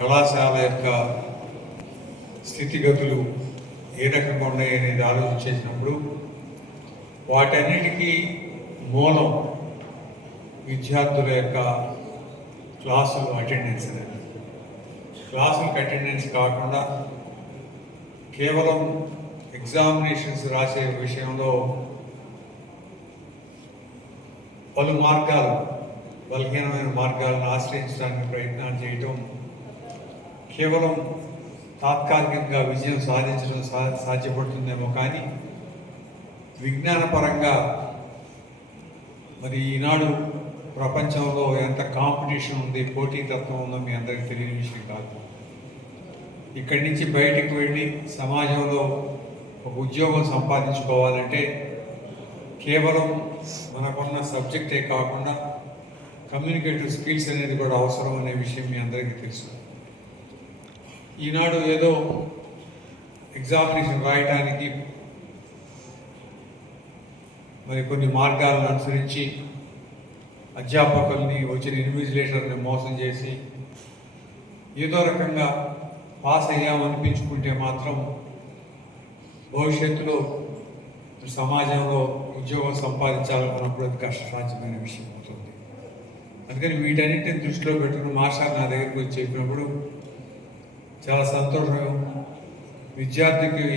కళాశాల యొక్క స్థితిగతులు ఏ రకంగా ఉన్నాయనేది ఆలోచించినప్పుడు వాటన్నిటికీ మూలం విద్యార్థుల యొక్క క్లాసులు అటెండెన్స్ అనేది. క్లాసులకు అటెండెన్స్ కాకుండా కేవలం ఎగ్జామినేషన్స్ రాసే విషయంలో పలు మార్గాలు, బలహీనమైన మార్గాలను ఆశ్రయించడానికి ప్రయత్నాలు చేయటం కేవలం తాత్కాలికంగా విజయం సాధించడం సాధ్యపడుతుందేమో, కానీ విజ్ఞానపరంగా మరి ఈనాడు ప్రపంచంలో ఎంత కాంపిటీషన్ ఉంది, పోటీతత్వం ఉందో మీ అందరికీ తెలియని విషయం కాదు. ఇక్కడి నుంచి బయటకు వెళ్ళి సమాజంలో ఒక ఉద్యోగం సంపాదించుకోవాలంటే కేవలం మనకున్న సబ్జెక్టే కాకుండా కమ్యూనికేటివ్ స్కిల్స్ అనేది కూడా అవసరం అనే విషయం మీ అందరికీ తెలుసు. ఈనాడు ఏదో ఎగ్జామినేషన్ రాయడానికి మరి కొన్ని మార్గాలను అనుసరించి అధ్యాపకుల్ని, వచ్చిన ఇన్విజిలేటర్ని మోసం చేసి ఏదో రకంగా పాస్ అయ్యామనిపించుకుంటే మాత్రం భవిష్యత్తులో సమాజంలో ఉద్యోగం సంపాదించాలనుకున్నప్పుడు అది కష్టసాధ్యమైన విషయం అవుతుంది. అందుకని వీటన్నిటిని దృష్టిలో పెట్టుకుని మాస్టర్ నా దగ్గరికి వచ్చి చెప్పినప్పుడు చాలా సంతోషం. విద్యార్థికి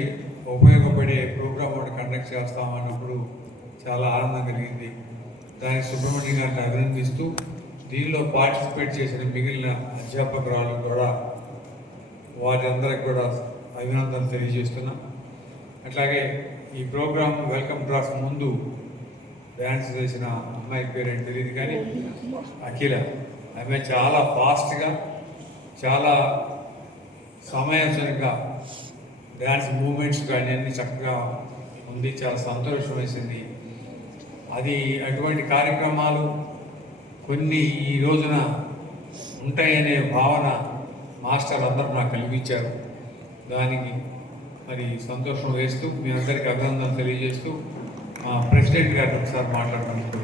ఉపయోగపడే ప్రోగ్రామ్ ఒకటి కండక్ట్ చేస్తామన్నప్పుడు చాలా ఆనందం కలిగింది. దానికి సుబ్రహ్మణ్యం గారిని అభినందిస్తూ దీనిలో పార్టిసిపేట్ చేసిన మిగిలిన అధ్యాపకురాలు కూడా వారి అందరికి కూడా అభినందనలు తెలియజేస్తున్నాం. అట్లాగే ఈ ప్రోగ్రామ్ వెల్కమ్ డ్రాస్ ముందు డ్యాన్స్ చేసిన అమ్మాయి పేరేంటి తెలియదు, కానీ అఖిల, ఆమె చాలా ఫాస్ట్గా, చాలా సమయోచనగా డ్యాన్స్ మూమెంట్స్ కానీ అన్నీ చక్కగా ఉంది. చాలా సంతోషం వేసింది. అది అటువంటి కార్యక్రమాలు కొన్ని ఈ రోజున ఉంటాయనే భావన మాస్టర్ అందరూ నాకు కలిగించారు. దానికి మరి సంతోషం వేస్తూ మీ అందరికీ అభినందనలు తెలియజేస్తూ ప్రెసిడెంట్ గారిని ఒకసారి మాట్లాడడానికి